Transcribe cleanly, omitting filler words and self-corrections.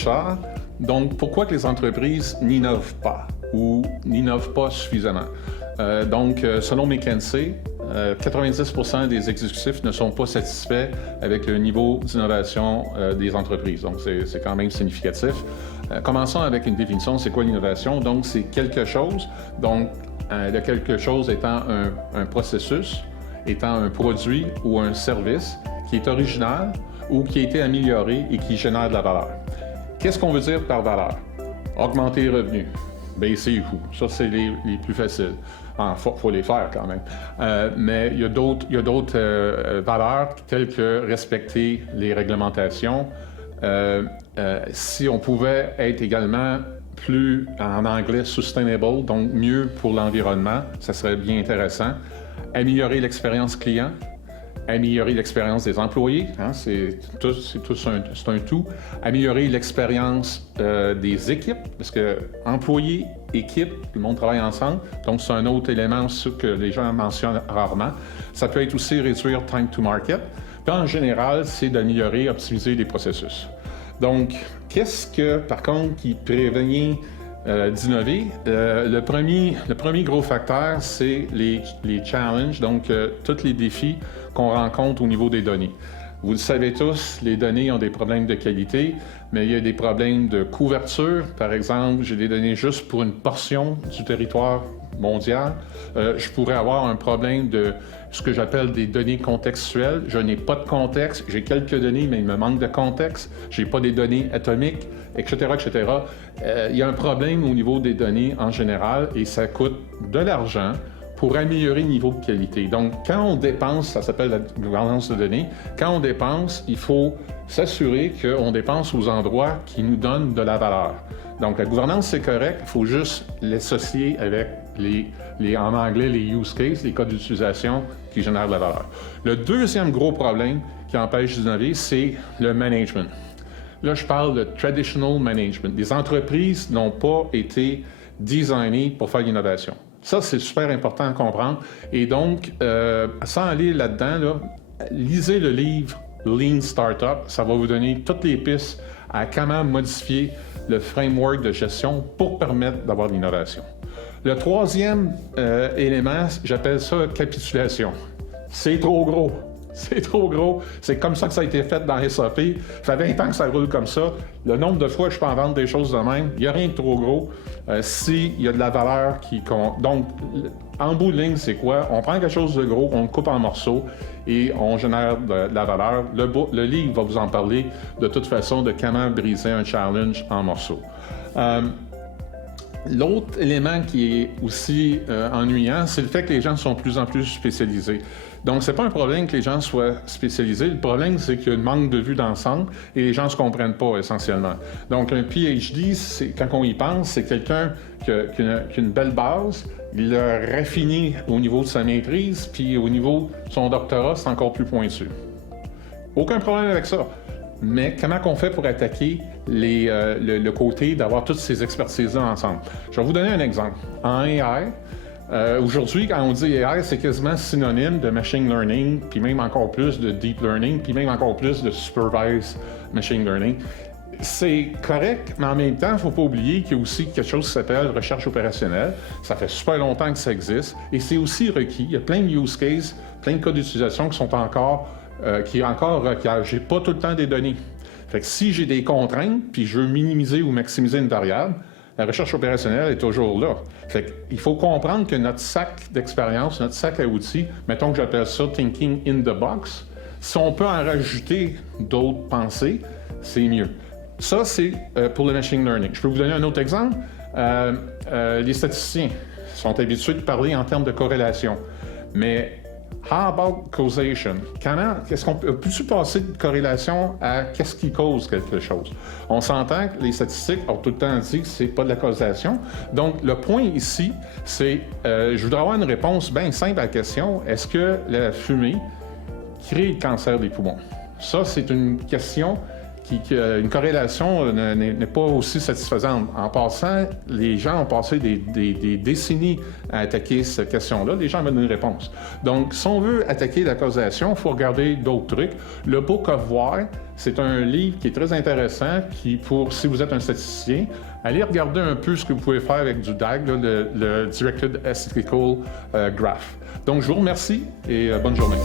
Richard. Donc, pourquoi que les entreprises n'innovent pas ou n'innovent pas suffisamment? Selon McKinsey, 90% des exécutifs ne sont pas satisfaits avec le niveau d'innovation des entreprises. Donc, c'est quand même significatif. Commençons avec une définition. C'est quoi l'innovation? Donc, c'est quelque chose. Donc, le quelque chose étant un processus, étant un produit ou un service qui est original ou qui a été amélioré et qui génère de la valeur. Qu'est-ce qu'on veut dire par valeur? Augmenter les revenus, baisser les coûts. Ça, c'est les plus faciles. Il faut les faire quand même. Mais il y a d'autres valeurs telles que respecter les réglementations. Si on pouvait être également plus, en anglais, sustainable, donc mieux pour l'environnement, ça serait bien intéressant. Améliorer l'expérience client, améliorer l'expérience des employés, hein, c'est un tout. Améliorer l'expérience des équipes, parce que employés, équipes, tout le monde travaille ensemble, donc c'est un autre élément que les gens mentionnent rarement. Ça peut être aussi réduire time to market. Puis en général, c'est d'améliorer, optimiser les processus. Donc, qu'est-ce que, par contre, qui prévient d'innover? Le premier gros facteur, c'est les challenges, donc tous les défis qu'on rencontre au niveau des données. Vous le savez tous, les données ont des problèmes de qualité, mais il y a des problèmes de couverture. Par exemple, j'ai des données juste pour une portion du territoire mondial. Je pourrais avoir un problème de ce que j'appelle des données contextuelles. Je n'ai pas de contexte. J'ai quelques données, mais il me manque de contexte. Je n'ai pas des données atomiques, etc., etc. Il y a un problème au niveau des données en général et ça coûte de l'argent pour améliorer le niveau de qualité. Donc, quand on dépense, ça s'appelle la gouvernance de données, quand on dépense, il faut s'assurer qu'on dépense aux endroits qui nous donnent de la valeur. Donc, la gouvernance, c'est correct, il faut juste l'associer avec en anglais, les use cases, les cas d'utilisation qui génèrent de la valeur. Le deuxième gros problème qui empêche d'innover, c'est le management. Là, je parle de traditional management. Les entreprises n'ont pas été designées pour faire l'innovation. Ça, c'est super important à comprendre. Et donc, sans aller là-dedans, lisez le livre Lean Startup. Ça va vous donner toutes les pistes à comment modifier le framework de gestion pour permettre d'avoir de l'innovation. Le troisième élément, j'appelle ça capitulation. C'est trop gros. C'est trop gros. C'est comme ça que ça a été fait dans SAP. Ça fait 20 ans que ça roule comme ça. Le nombre de fois que je peux en vendre des choses de même, il n'y a rien de trop gros s'il y a de la valeur qui compte. Donc, en bout de ligne, c'est quoi? On prend quelque chose de gros, on le coupe en morceaux et on génère de la valeur. Le livre va vous en parler de toute façon de comment briser un challenge en morceaux. L'autre élément qui est aussi ennuyant, c'est le fait que les gens sont de plus en plus spécialisés. Donc, c'est pas un problème que les gens soient spécialisés. Le problème, c'est qu'il y a un manque de vue d'ensemble et les gens ne se comprennent pas essentiellement. Donc, un PhD, quand on y pense, c'est quelqu'un qui a une belle base, il l'a raffiné au niveau de sa maîtrise, puis au niveau de son doctorat, c'est encore plus pointu. Aucun problème avec ça. Mais comment on fait pour attaquer le côté d'avoir toutes ces expertises-là ensemble? Je vais vous donner un exemple. En AI, aujourd'hui, quand on dit AI, c'est quasiment synonyme de machine learning, puis même encore plus de deep learning, puis même encore plus de supervised machine learning. C'est correct, mais en même temps, il ne faut pas oublier qu'il y a aussi quelque chose qui s'appelle recherche opérationnelle. Ça fait super longtemps que ça existe et c'est aussi requis. Il y a plein de use cases, plein de cas d'utilisation qui sont encore requiert. J'ai pas tout le temps des données. Fait que si j'ai des contraintes, puis je veux minimiser ou maximiser une variable, la recherche opérationnelle est toujours là. Fait qu'il faut comprendre que notre sac d'expérience, notre sac à outils, mettons que j'appelle ça « thinking in the box », si on peut en rajouter d'autres pensées, c'est mieux. Ça, c'est pour le machine learning. Je peux vous donner un autre exemple. Les statisticiens sont habitués de parler en termes de corrélation. Mais how about causation? Est-ce qu'on peut passer de corrélation à qu'est-ce qui cause quelque chose? On s'entend que les statistiques ont tout le temps dit que c'est pas de la causation. Donc, le point ici, c'est, je voudrais avoir une réponse bien simple à la question, est-ce que la fumée crée le cancer des poumons? Ça, c'est une question une corrélation n'est pas aussi satisfaisante. En passant, les gens ont passé des décennies à attaquer cette question-là. Les gens veulent une réponse. Donc, si on veut attaquer la causation, il faut regarder d'autres trucs. Le Book of War, c'est un livre qui est très intéressant, si vous êtes un statisticien, allez regarder un peu ce que vous pouvez faire avec du DAG, là, le Directed Acyclical Graph. Donc, je vous remercie et bonne journée.